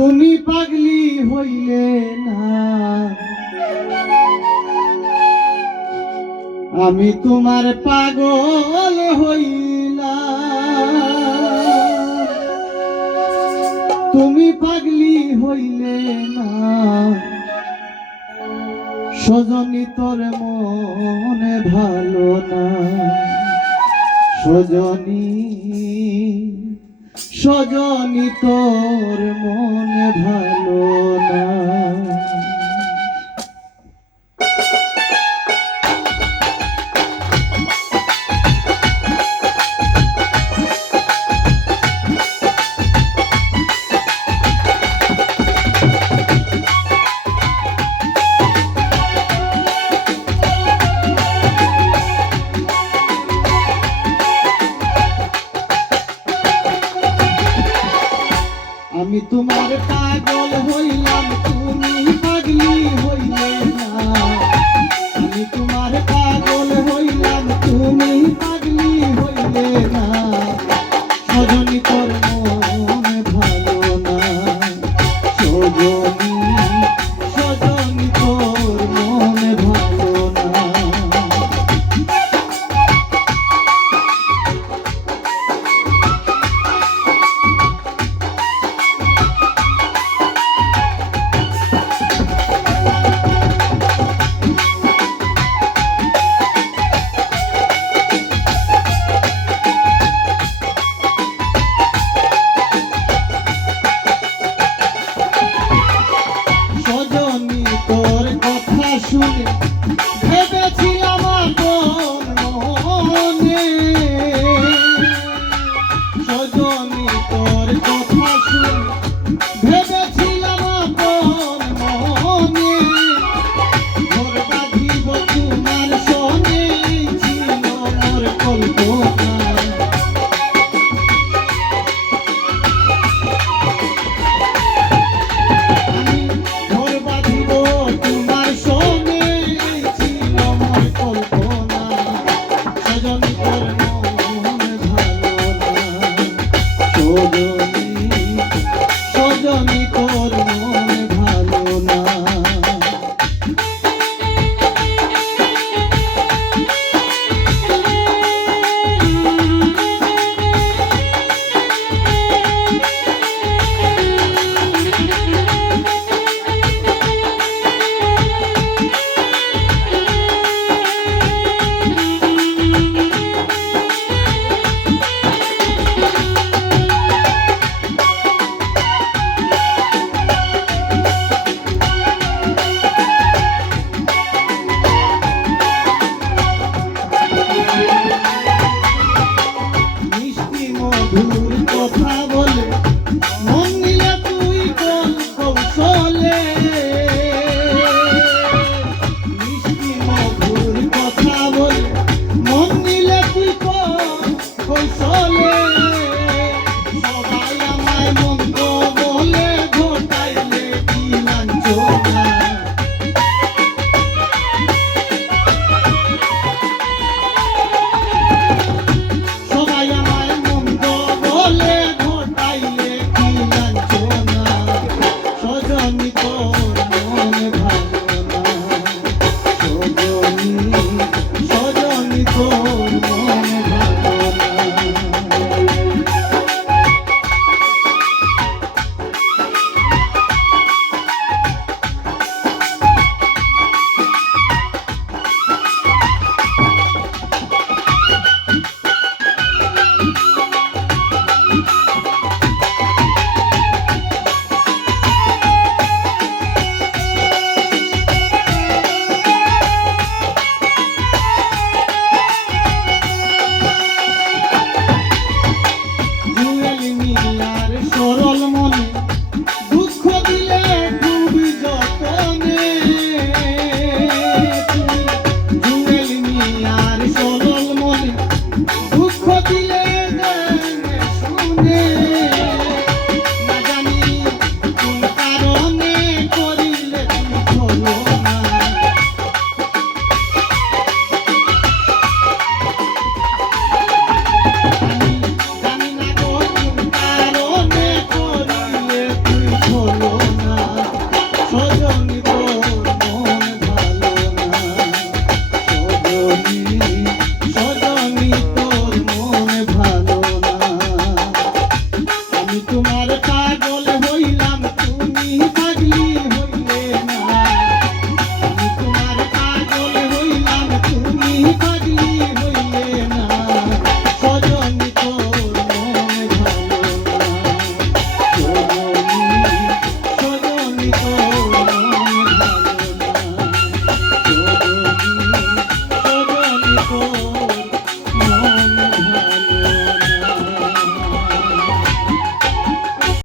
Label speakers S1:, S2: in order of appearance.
S1: তুমি পাগলি হইলে না। আমি তোমার পাগল হইলাম। তুমি পাগলি হইলে না। সজনী তোর মনে ভালো না। সজনী সজনী তোর মনে ভালো না। তোমার শুনে ভেবেছিলাম মনে। সজনী তোর কথা শুনে ভেবেছিলাম মনে। ঘর বাঁধিব তোমার সনে ছিল মোর কল্পনা। Mm.